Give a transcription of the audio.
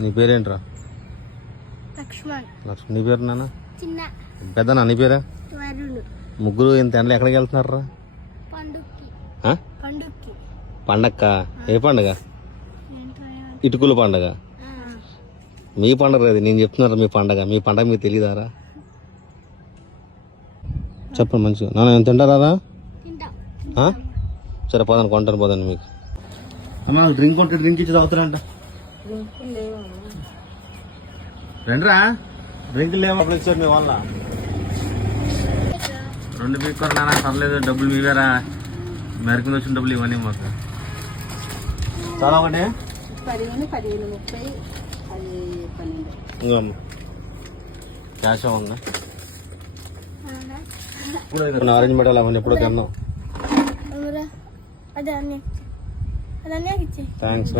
నీ పేరేంట్రా? లక్ష్మణ్. నీ పేరు నాన్న? చిన్న. పెద్దనా నీ పేరా? వరుణ్. ముగ్గురు ఇంత ఎండలో ఎక్కడికి వెళ్తున్నారా? పండుగకి. పండగ? ఏ పండగ? ఇటుకుల పండగ. మీ పండగ అది, నేను చెప్తున్నారా మీ పండగ. మీ పండగ మీకు తెలియదారా? చెప్పండి మంచిగా. నాన్న ఏం తింటారా? సరే పోదాను, కొంటాను పోదాను మీకు. అమ్మా డ్రింక్ ఉంటే డ్రింక్ ఇచ్చి తాగుతారంట. రండిరా, డ్రింక్ లేవు. అప్పుడు ఇచ్చాడు మీ వాళ్ళ. 2 పీక్కోరు నాన్న, పర్లేదు. డబ్బులు మీవేరా, మెరకు వచ్చిన డబ్బులు ఇవన్నీ మాకు. చాలా ఒకటి 15, 30, 12. క్యాష్ ఉందా? ఇప్పుడు ఆరెంజ్ మెడల్ అవన్నీ ఎప్పుడో తిన్నాం. థ్యాంక్స్.